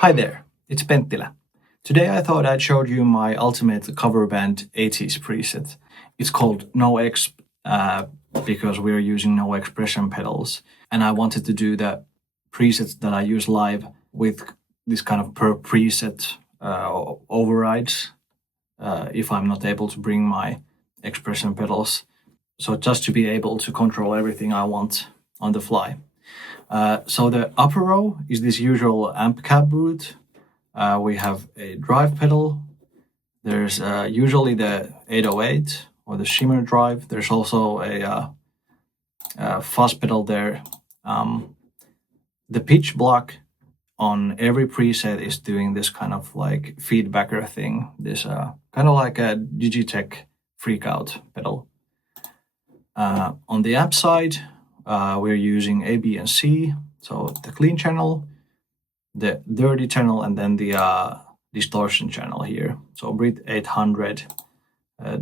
Hi there, it's Penttilä. Today I thought I'd show you my ultimate cover band 80's preset. It's called No Exp because we're using no expression pedals, and I wanted to do the presets that I use live with this kind of per preset overrides if I'm not able to bring my expression pedals. So just to be able to control everything I want on the fly. So the upper row is this usual amp cab root. We have a drive pedal. There's usually the 808 or the shimmer drive. There's also a fuzz pedal there. The pitch block on every preset is doing this kind of like feedbacker thing. This kind of like a Digitech Freq Out pedal. On the amp side, we're using A, B, and C. So the clean channel, the dirty channel, and then the distortion channel here. So Brit 800,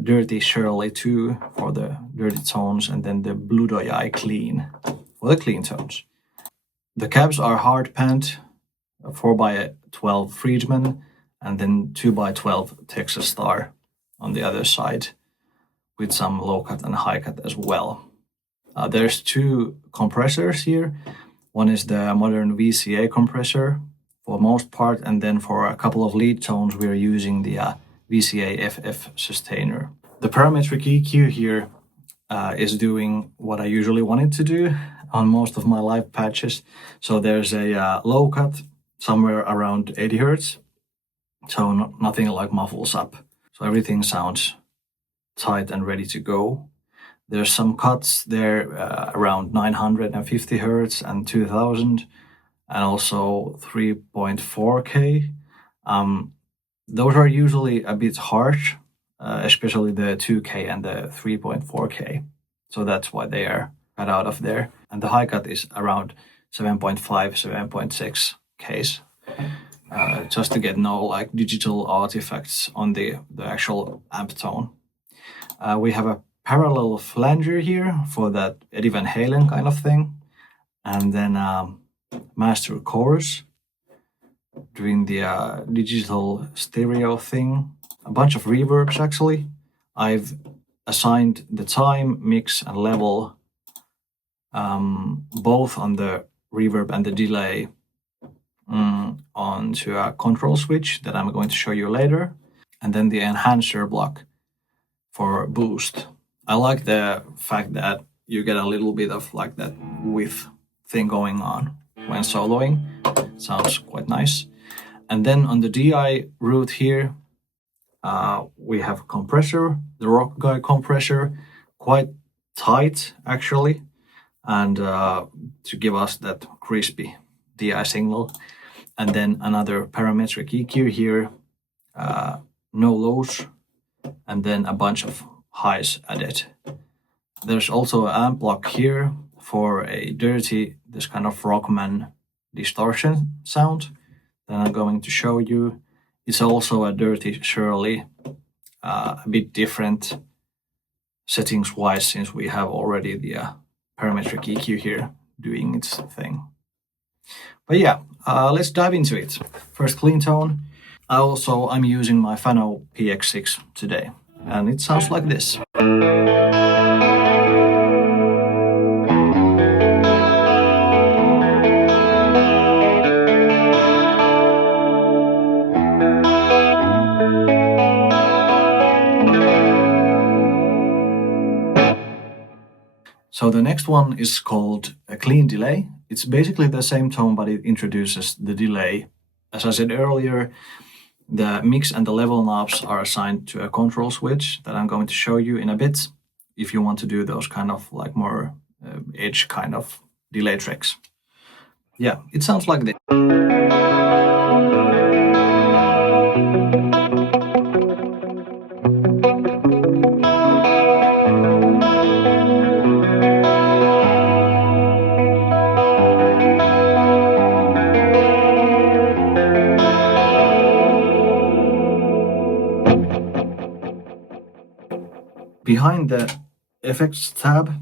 dirty Shirley 2 for the dirty tones, and then the Bludoy clean for the clean tones. The cabs are hard panned, 4x12 Friedman, and then 2x12 Texas Star on the other side, with some low cut and high cut as well. There's two compressors here. One is the modern VCA compressor for most part, and then for a couple of lead tones we're using the VCA FF sustainer. The parametric EQ here is doing what I usually want it to do on most of my live patches. So there's a low cut somewhere around 80 Hertz, so nothing like muffles up. So everything sounds tight and ready to go. There's some cuts there around 950 Hertz and 2000, and also 3.4K. Those are usually a bit harsh, especially the 2K and the 3.4K. So that's why they are cut out of there. And the high cut is around 7.5, 7.6 Ks. Just to get no like digital artifacts on the actual amp tone. We have a parallel flanger here for that Eddie Van Halen kind of thing, and then master chorus doing the digital stereo thing. A bunch of reverbs actually. I've assigned the time, mix, and level both on the reverb and the delay onto a control switch that I'm going to show you later, and then the enhancer block for boost. I like the fact that you get a little bit of like that width thing going on when soloing. Sounds quite nice. And then on the DI root here, we have a compressor, the Rock Guy compressor, quite tight actually, and to give us that crispy DI signal. And then another parametric EQ here, no lows, and then a bunch of highs added. There's also an amp block here for a dirty, this kind of Rockman distortion sound that I'm going to show you. It's also a dirty Shirley, a bit different settings wise since we have already the parametric EQ here doing its thing. But yeah, let's dive into it. First clean tone. I'm using my Fano PX6 today, and it sounds like this. So the next one is called a clean delay. It's basically the same tone, but it introduces the delay. As I said earlier, the mix and the level knobs are assigned to a control switch that I'm going to show you in a bit if you want to do those kind of like more edge kind of delay tricks. Yeah, it sounds like this. Behind the effects tab,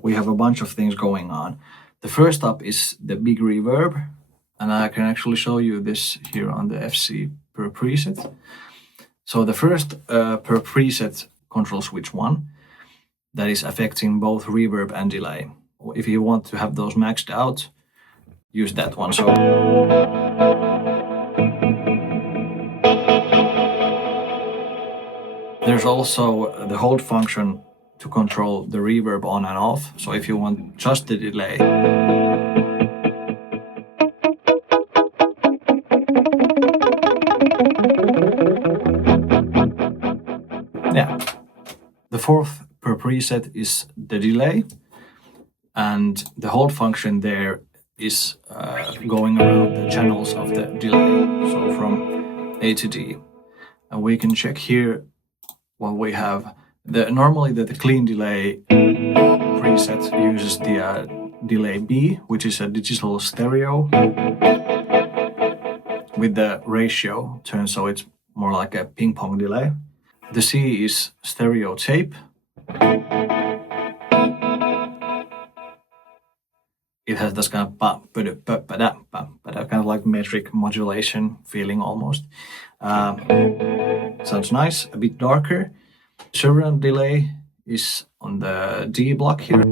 we have a bunch of things going on. The first up is the Big Reverb. And I can actually show you this here on the FC per preset. So the first per preset control switch 1, that is affecting both reverb and delay. If you want to have those maxed out, use that one. So there's also the hold function to control the reverb on and off. So if you want just the delay, yeah. The fourth per preset is the delay, and the hold function there is going around the channels of the delay, so from A to D. And we can check here what we have. Normally the clean delay preset uses the delay B, which is a digital stereo with the ratio turned so it's more like a ping pong delay. The C is stereo tape. It has this kind of kind of like metric modulation feeling almost. Sounds nice, a bit darker. Reverb and Delay is on the D block here.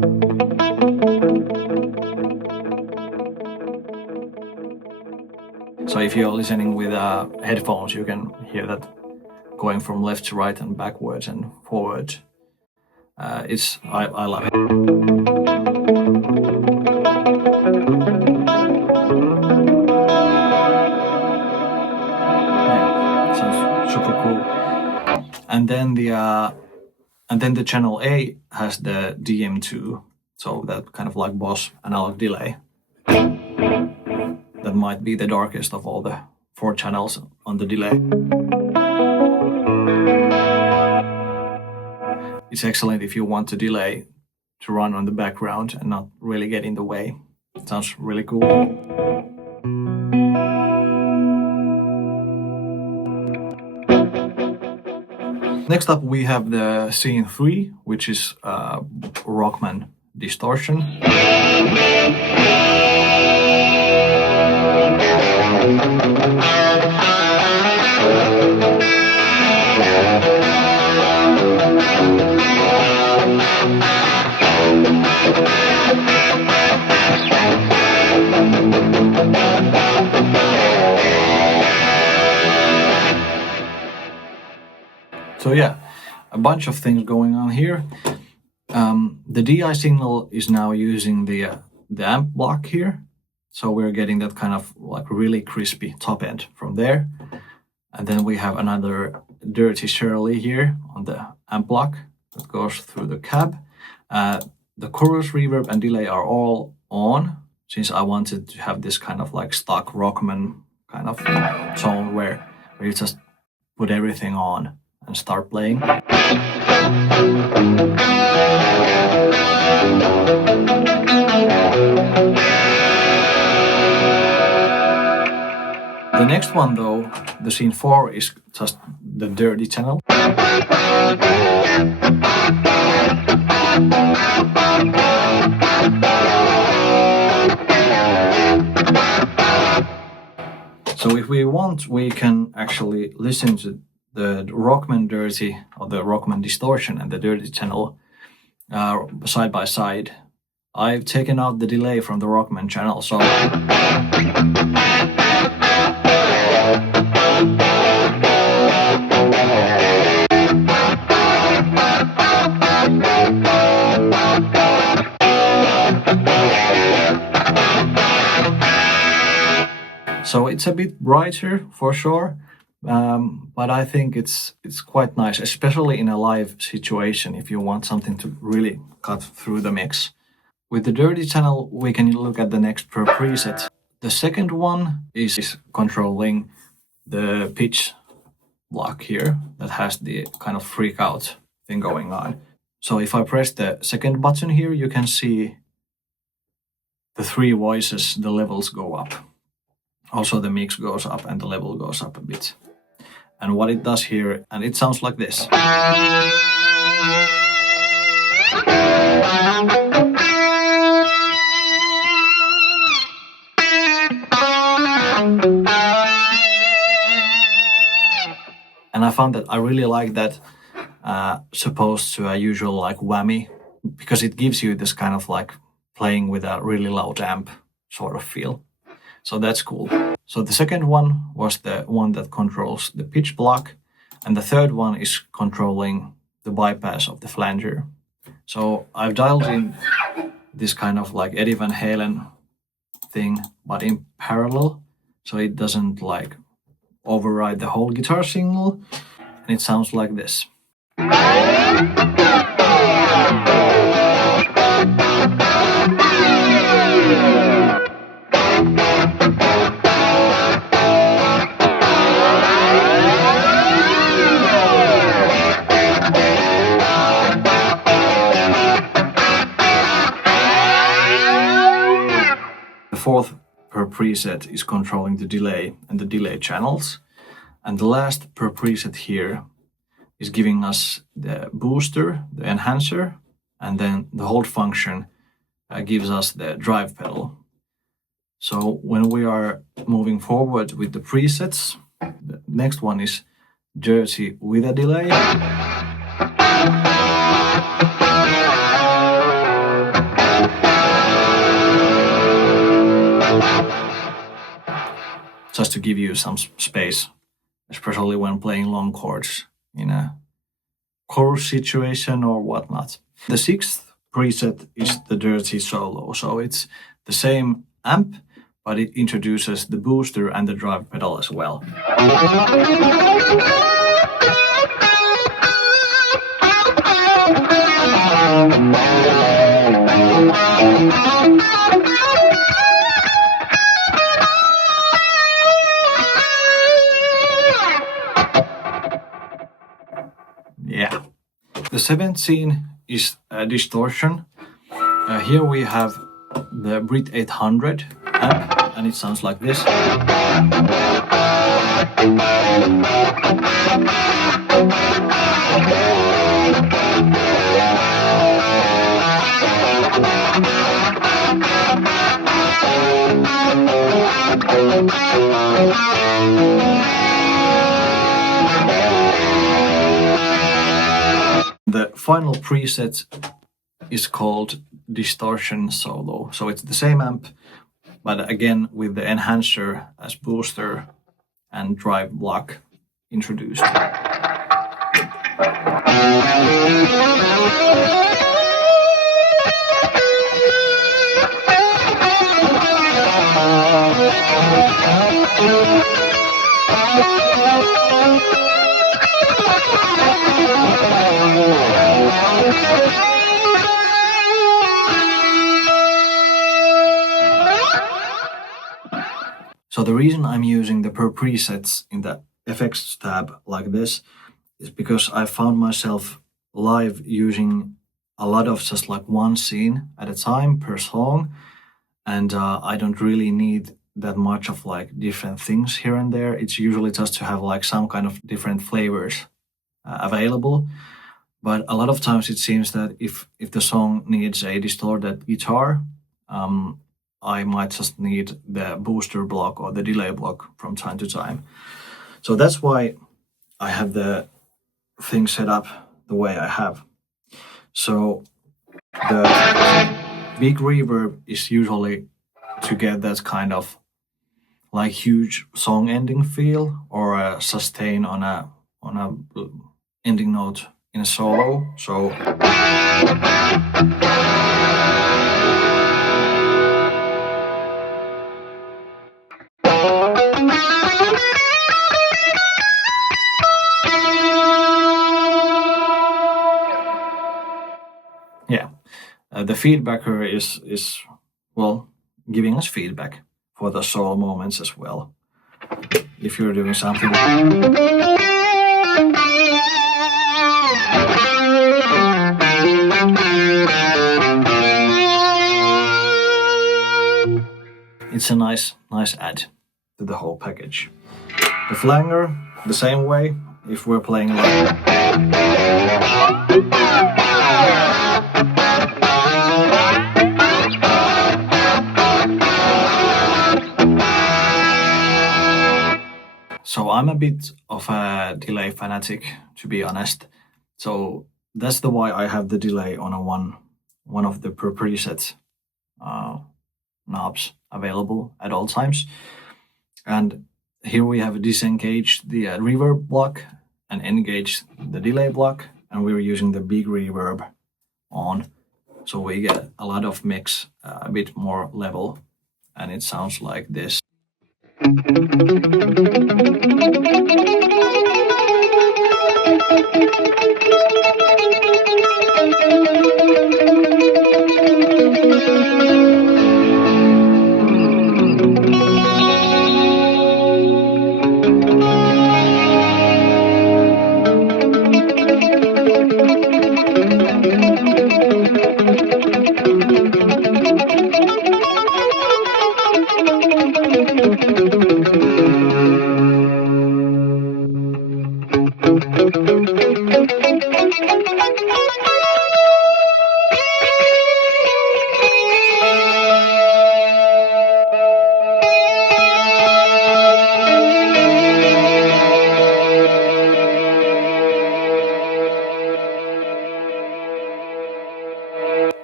So if you're listening with headphones, you can hear that going from left to right and backwards and forward. I love it. Yeah, sounds super cool. And then the channel A has the DM2, so that kind of like Boss analog delay. That might be the darkest of all the 4 channels on the delay. It's excellent if you want the delay to run on the background and not really get in the way. It sounds really cool. Next up we have the scene 3, which is Rockman Distortion. So yeah, a bunch of things going on here. The DI signal is now using the amp block here. So we're getting that kind of like really crispy top end from there. And then we have another dirty Shirley here on the amp block that goes through the cab. The chorus, reverb and delay are all on, since I wanted to have this kind of like stock Rockman kind of tone where you just put everything on and start playing. The next one though, the scene 4, is just the dirty channel. So if we want, we can actually listen to the Rockman dirty or the Rockman distortion and the dirty channel side by side. I've taken out the delay from the Rockman channel, so it's a bit brighter for sure, but I think it's quite nice, especially in a live situation if you want something to really cut through the mix. With the dirty channel, we can look at the next per preset. The second one is controlling the pitch block here that has the kind of freak out thing going on. So if I press the second button here, you can see the 3 voices, the levels go up. Also the mix goes up and the level goes up a bit. And what it does here, and it sounds like this. found that I really like that supposed to a usual like whammy, because it gives you this kind of like playing with a really loud amp sort of feel. So that's cool. So the second one was the one that controls the pitch block, and the third one is controlling the bypass of the flanger. So I've dialed in this kind of like Eddie Van Halen thing, but in parallel, so it doesn't like override the whole guitar signal, and it sounds like this. The fourth per preset is controlling the delay and the delay channels, and the last per preset here is giving us the booster, the enhancer, and then the hold function gives us the drive pedal. So when we are moving forward with the presets, the next one is dirty with a delay. Just to give you some space, especially when playing long chords in a chorus situation or whatnot. The sixth preset is the dirty solo. So it's the same amp, but it introduces the booster and the drive pedal as well. Yeah. The seventh scene is Distortion. Here we have the Brit 800 amp, and it sounds like this. The final preset is called Distortion Solo. So it's the same amp, but again with the enhancer as booster and drive block introduced. So the reason I'm using the per presets in the effects tab like this is because I found myself live using a lot of just like one scene at a time per song, and I don't really need that much of like different things here and there. It's usually just to have like some kind of different flavors available. But a lot of times it seems that if the song needs a distorted guitar, I might just need the booster block or the delay block from time to time. So that's why I have the thing set up the way I have. So the Big Reverb is usually to get that kind of like huge song ending feel, or a sustain on a ending note in a solo. So yeah, the feedbacker is well giving us feedback for the solo moments as well. If you're doing something. It's a nice add to the whole package. The flanger, the same way, if we're playing like... So I'm a bit of a delay fanatic, to be honest. So that's the why I have the delay on a one of the preset knobs available at all times. And here we have disengaged the reverb block and engaged the delay block, and we're using the Big Reverb on, so we get a lot of mix, a bit more level, and it sounds like this.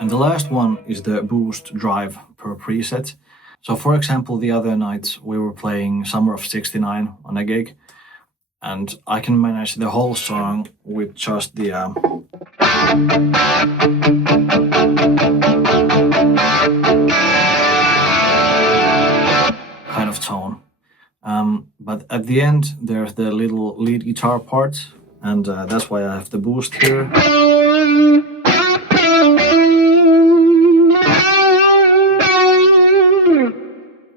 And the last one is the boost drive per preset. So for example, the other night we were playing Summer of '69 on a gig, and I can manage the whole song with just the kind of tone. But at the end there's the little lead guitar part, and that's why I have the boost here.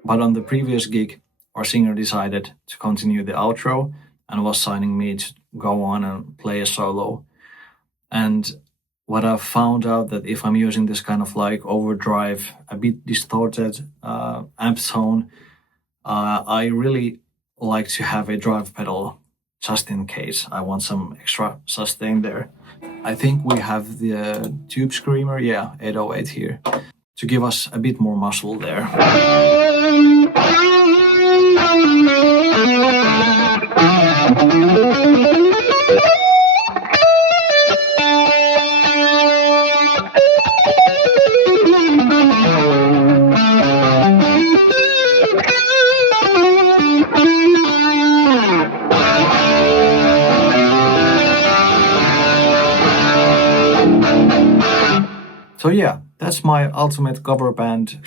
But on the previous gig, our singer decided to continue the outro and was signing me to go on and play a solo. And what I've found out that if I'm using this kind of like overdrive, a bit distorted amp tone, I really like to have a drive pedal just in case I want some extra sustain there. I think we have the Tube Screamer, yeah, 808 here, to give us a bit more muscle there. So yeah, that's my ultimate cover band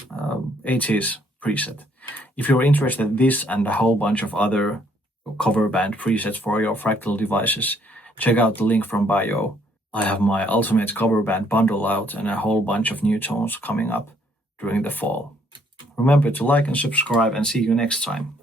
80s preset. If you're interested in this and a whole bunch of other cover band presets for your Fractal devices, check out the link from bio. I have my ultimate cover band bundle out and a whole bunch of new tones coming up during the fall. Remember to like and subscribe, and see you next time.